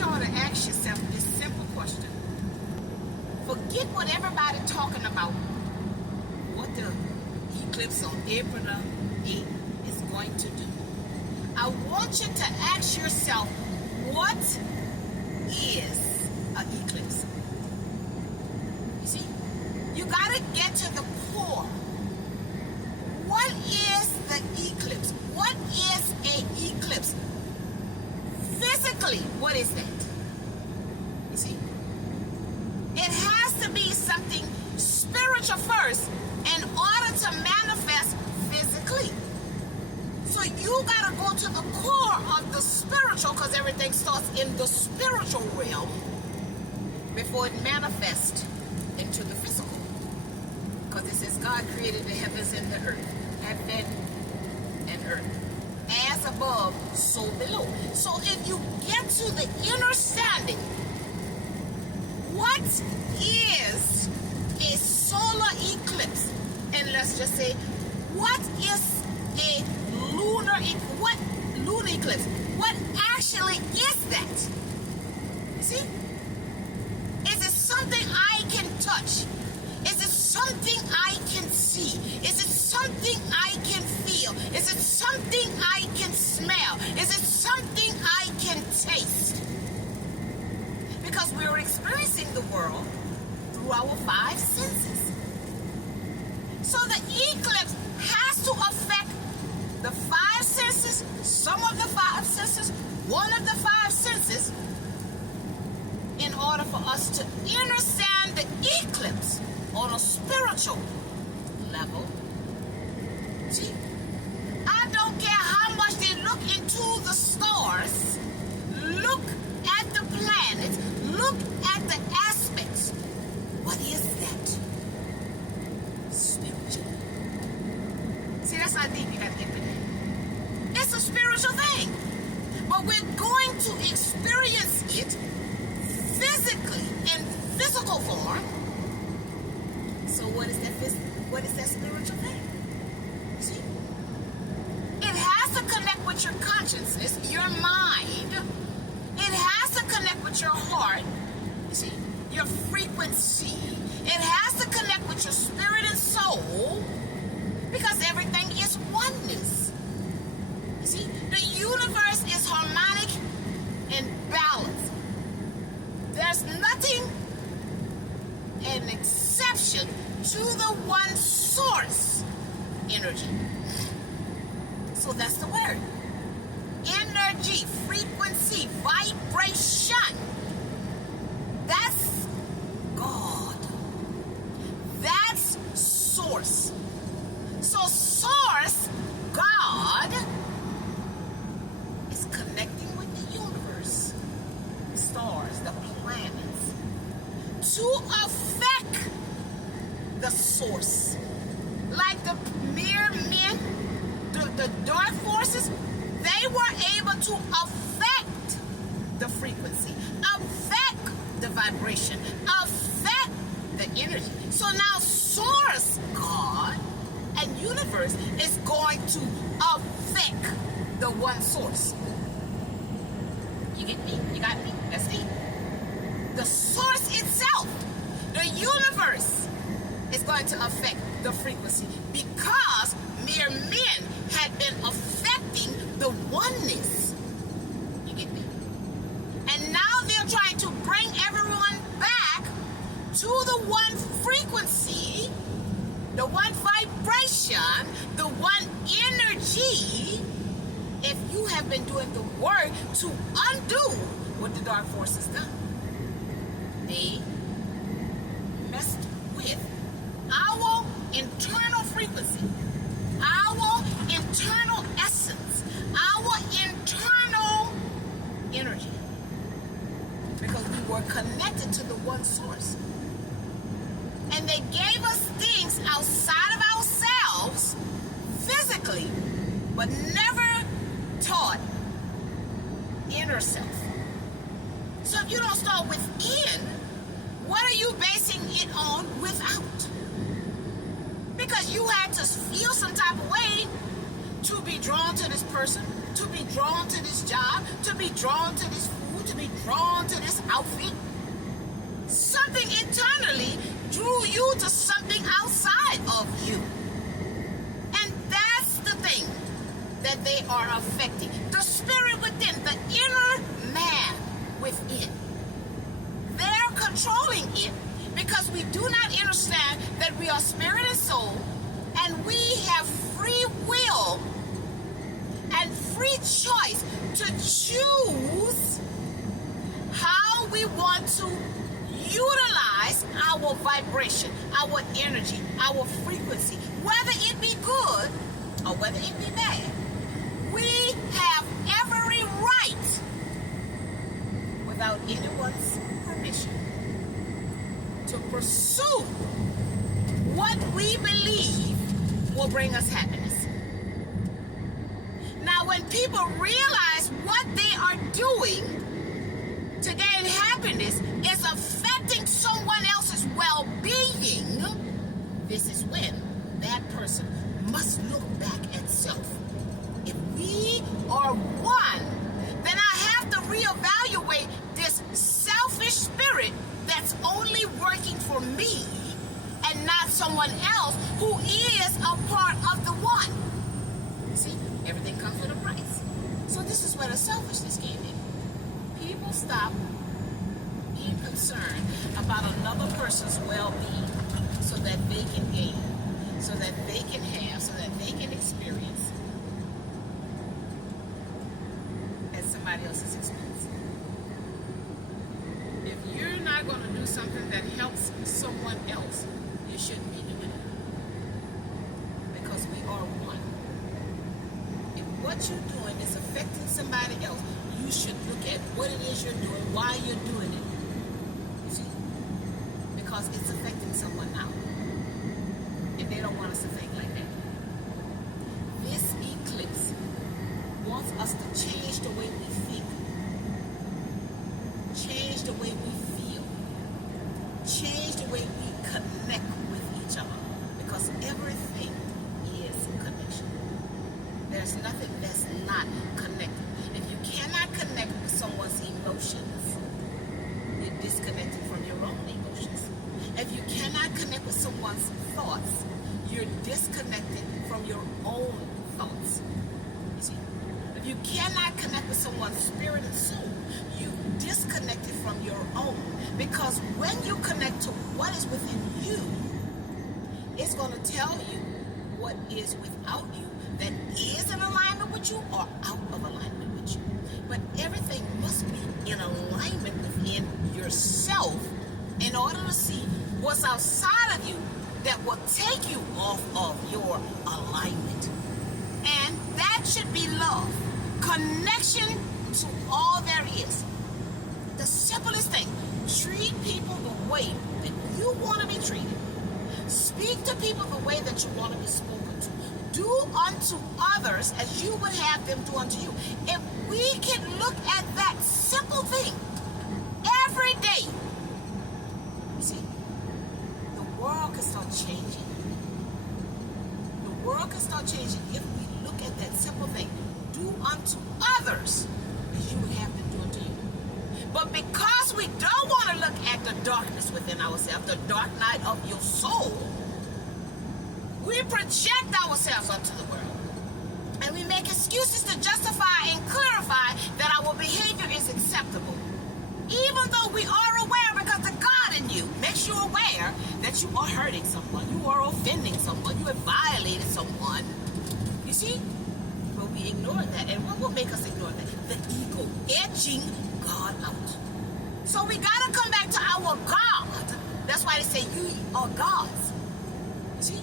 want y'all to ask yourself this simple question. Forget what everybody's talking about. What the eclipse on April 8th is going to do. I want you to ask yourself, what is an eclipse? You see, you got to get to the core. What is the eclipse? What is an eclipse? Physically, what is that? You see, it has to be something spiritual first in order to manifest physically. So you got to go to the core of the spiritual, because everything starts in the spiritual realm before it manifests into the physical. Because it says God created the heavens and the earth, heaven and earth, as above, so below. So if you get to the understanding, what is a solar eclipse? And let's just say, what is a lunar eclipse? What actually is that? You see? Is it something I can touch? Is it something I can see? Is it something I can feel? Is it something I can smell? Is it something I can taste? Because we're experiencing the world through our five senses. So the eclipse has to affect the five senses, some of the five senses, one of the five senses, in order for us to understand the eclipse on a spiritual level. See, I don't care how much they look into the stars, look at the planets, look at the aspects. What is that? Spiritual. See, that's how deep you got to get to that. It's a spiritual thing. But we're going to experience it physically, in physical form. So what is that spiritual thing? See? It has to connect with your consciousness, your mind. It has to connect with your heart. You see? Your frequency. It has to connect with your spirit and soul, because everything is oneness. You see? The universe is harmonic and balanced. There's nothing an exception to the one source energy. So that's the word. Energy, frequency, vibration. That's God. That's source. So source, God, is connecting with the universe, the stars, the planets, to affect the source. Like the mere men, the dark forces, they were able to affect the frequency, affect the vibration, affect the energy. So now source, God, and universe is going to affect the one source. You get me? You got me? That's deep. The source itself, the universe, is going to affect the frequency, because mere men had been affecting the oneness. You get me? And now they're trying to bring everyone back to the one frequency, the one vibration, the one energy, if you have been doing the work to undo what the dark force has done. They messed with our internal frequency, our internal essence, our internal energy, because we were connected to the one source. And they gave us things outside of ourselves physically, but never taught inner self. So if you don't start within, what are you basing it on without? Because you had to feel some type of way to be drawn to this person, to be drawn to this job, to be drawn to this food, to be drawn to this outfit? Something internally drew you to something outside of you. And that's the thing that they are affecting. The spirit within, the inner man within. They're controlling it because we do not understand that we are spirit and soul, and we have free will and free choice to choose how we want to utilize our vibration, our energy, our frequency, whether it be good or whether it be bad. We have every right, without anyone's permission, to pursue what we believe will bring us happiness. Now, when people realize what they are doing to gain happiness is affecting someone else's well-being, this is when that person must look back at self. If we are one, then I have to reevaluate this selfish spirit that's only working for me and not someone else who is a part of the one. See, everything comes with a price. So this is where the selfishness came in. People stop being concerned about another person's well-being so that they can gain, so that they can have, so that they can experience at somebody else's expense. If you're not going to do something that helps someone else, you shouldn't be doing it. Because we are one. If what you're doing is affecting somebody else, you should look at what it is you're doing, why you're doing it. You see? Because it's affecting someone now. And they don't want us to think like that. This eclipse wants us to change the way we think, change the way we feel, change the way we connect with each other, because everything is connection. There's nothing that's not connected. If you cannot connect with someone's emotions, you're disconnected from your own emotions. If you cannot connect with someone's thoughts, you're disconnected from your own thoughts. You see? If you cannot connect with someone's spirit and soul, you disconnected from your own. Because when you connect to what is within you, it's going to tell you what is without you that is in alignment with you or out of alignment with you. But everything must be in alignment within yourself in order to see what's outside of you that will take you off of your alignment. And that should be love. Connection to all there is. The simplest thing, treat people the way that you want to be treated. Speak to people the way that you want to be spoken to. Do unto others as you would have them do unto you. If we can look at that simple thing every day, you see, the world can start changing. The world can start changing if we look at that simple thing. Do unto others as you would have them do unto you. But because we don't want to look at the darkness within ourselves, the dark night of your soul, we project ourselves onto the world. And we make excuses to justify and clarify that our behavior is acceptable. Even though we are aware, because the God in you makes you aware that you are hurting someone, you are offending someone, you have violated someone. You see? But we ignore that. And what will make us ignore that? The ego edging God out. So we got to come back to our God. That's why they say you are gods. You see?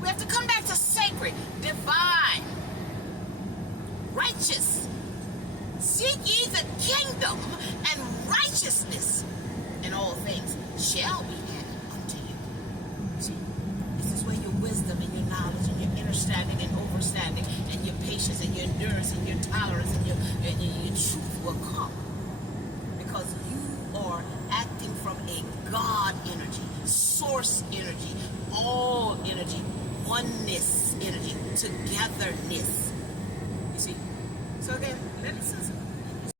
We have to come back to sacred, divine, righteous. Seek ye the kingdom and righteousness, and all things shall be added unto you. See, this is where your wisdom and your knowledge and your understanding and overstanding and your patience and your endurance and your tolerance and your truth will come. Because you are acting from a God energy, source energy, all energy, oneness energy, togetherness. You see? So again,